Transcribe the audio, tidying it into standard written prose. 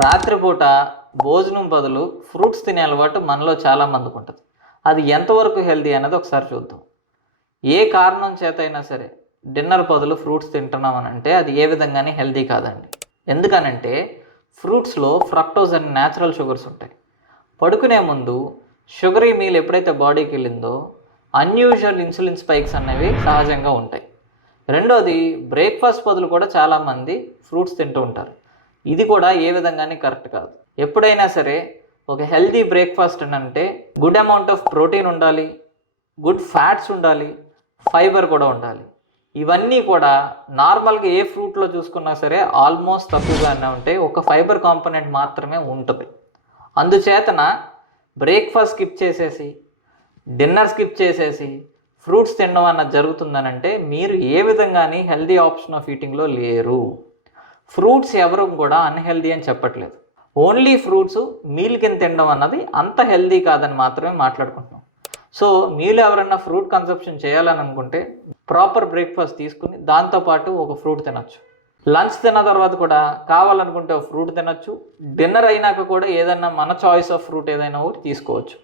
రాత్రిపూట భోజనం బదులు ఫ్రూట్స్ తినే అలవాటు మనలో చాలామందికి ఉంటుంది. అది ఎంతవరకు హెల్తీ అనేది ఒకసారి చూద్దాం. ఏ కారణం చేత అయినా సరే డిన్నర్ బదులు ఫ్రూట్స్ తింటున్నాం అని అంటే అది ఏ విధంగానే హెల్తీ కాదండి. ఎందుకనంటే ఫ్రూట్స్లో ఫ్రక్టోజ్ అనే న్యాచురల్ షుగర్స్ ఉంటాయి. పడుకునే ముందు షుగరీ మీల్ ఎప్పుడైతే బాడీకి వెళ్ళిందో అన్యూజువల్ ఇన్సులిన్ స్పైక్స్ అనేవి సహజంగా ఉంటాయి. రెండోది, బ్రేక్ఫాస్ట్ బదులు కూడా చాలామంది ఫ్రూట్స్ తింటూ ఉంటారు. ఇది కూడా ఏ విధంగానే కరెక్ట్ కాదు. ఎప్పుడైనా సరే ఒక హెల్తీ బ్రేక్ఫాస్ట్ అంటే గుడ్ అమౌంట్ ఆఫ్ ప్రోటీన్ ఉండాలి, గుడ్ ఫ్యాట్స్ ఉండాలి, ఫైబర్ కూడా ఉండాలి. ఇవన్నీ కూడా నార్మల్గా ఏ ఫ్రూట్లో చూసుకున్నా సరే ఆల్మోస్ట్ తక్కువగానే ఉంటాయి. ఒక ఫైబర్ కాంపోనెంట్ మాత్రమే ఉంటుంది. అందుచేతన బ్రేక్ఫాస్ట్ స్కిప్ చేసేసి డిన్నర్ స్కిప్ చేసేసి ఫ్రూట్స్ తినడం అన్నది జరుగుతుందనంటే మీరు ఏ విధంగానే హెల్దీ ఆప్షన్ ఆఫ్ ఈటింగ్లో లేరు. ఫ్రూట్స్ ఎవరు కూడా అన్హెల్దీ అని చెప్పట్లేదు. ఓన్లీ ఫ్రూట్స్ మీల్ కింద తినడం అన్నది అంత హెల్దీ కాదని మాత్రమే మాట్లాడుకుంటున్నాం. సో మీలో ఎవరైనా ఫ్రూట్ కన్సంప్షన్ చేయాలని అనుకుంటే ప్రాపర్ బ్రేక్ఫాస్ట్ తీసుకుని దాంతోపాటు ఒక ఫ్రూట్ తినచ్చు. లంచ్ తిన్న తర్వాత కూడా కావాలనుకుంటే ఒక ఫ్రూట్ తినచ్చు. డిన్నర్ అయినాక కూడా ఏదైనా మన చాయిస్ ఆఫ్ ఫ్రూట్ ఏదైనా ఒకటి తీసుకోవచ్చు.